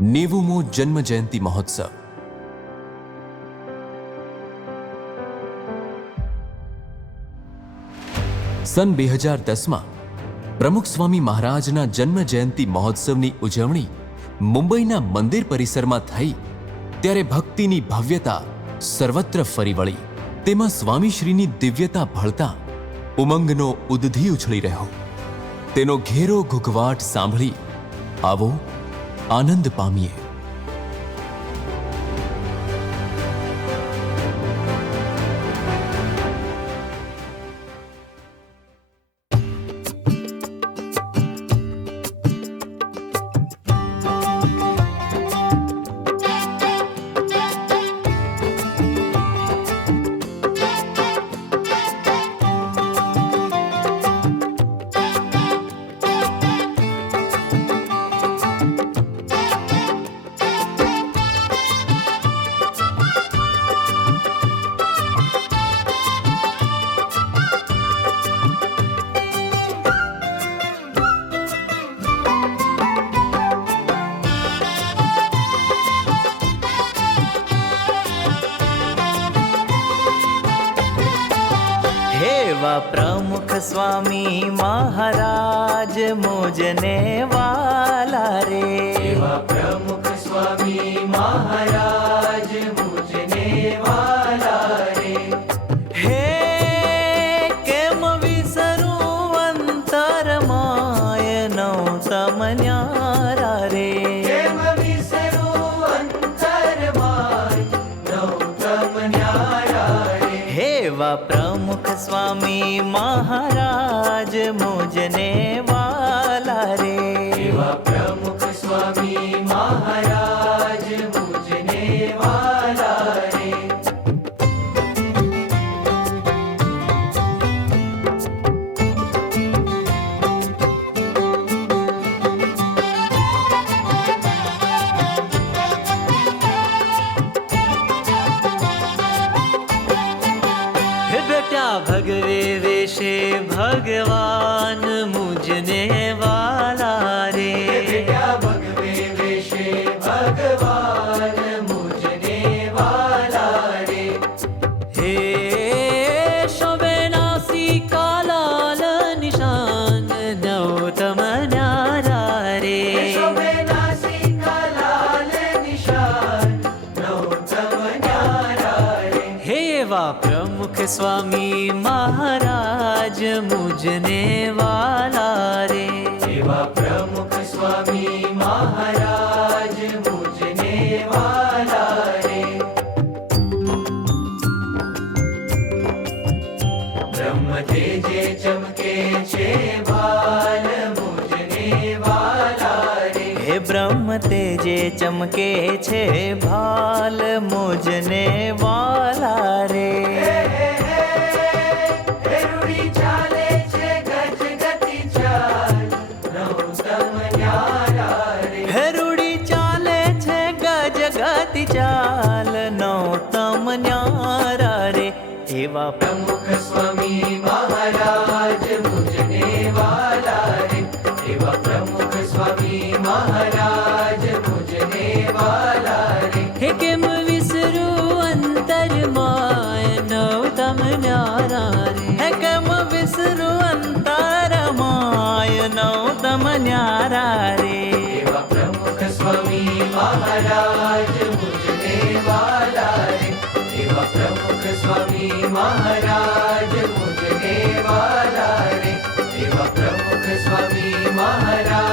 90મો જન્મ જયંતિ મહોત્સવ. સન 2010માં પ્રમુખ સ્વામી મહારાજના જન્મ જયંતિ મહોત્સવની ઉજવણી મુંબઈના મંદિર પરિસરમાં થઈ ત્યારે ભક્તિની ભવ્યતા સર્વત્ર ફરી વળી. તેમાં સ્વામીશ્રીની દિવ્યતા ભળતા ઉમંગનો ઉદ્ધી ઉછળી રહ્યો. તેનો ઘેરો ઘૂઘવાટ સાંભળી આવો આનંદ પામીએ. એવા પ્રમુખ સ્વામી મહારાજ મુજને વાલા રે. એવા પ્રમુખ સ્વામી મહારાજ મુજને વાલા રે. હે કેમ વિસરું અંતર માય નૌ તમન્યારા રે. કેમ વિસરું અંતર માય નૌ તમન્યારા રે. એવા પ્રમુખ સ્વામી મહારાજ મુજને વાલા રે. એવા પ્રમુખ સ્વામી મહારાજ મુજને વાલા રે. बेटा भगवे वेशे भगवान मुझने वाला रे. बेटा भगवे वेशे भगवान मुझने वाला रे. हे शोभनासी कालाल निशान नौतम न्यारा रे. शोभनासी कालाल निशान नौतम न्यारा रे. हे वा प्रमुख स्वामी महाराज मुझने वाला रे. एवा प्रमुख स्वामी महाराज मुझने वाला रे. ब्रह्म तेजे चमके छे भाल मुझने वाला रे. हे ब्रह्म तेजे चमके छे भाल मुझने वाला रे. ચાલ નૌતમ ન્યારા રે. એવા પ્રમુખ સ્વામી મહારાજ મુજને વાલા રે. એવા પ્રમુખ સ્વામી મહારાજ મુજને વાલા રે. હે કેમ વિસરું અંતર માય નૌતમ ન્યારા રે. હે કેમ વિસરું અંતર માય નૌતમ ન્યારા રે. એવા પ્રમુખ સ્વામી મહારાજ એવા પ્રમુખ સ્વામી મહારાજ મુજને વાલા રે. એવા પ્રમુખ સ્વામી મહારાજ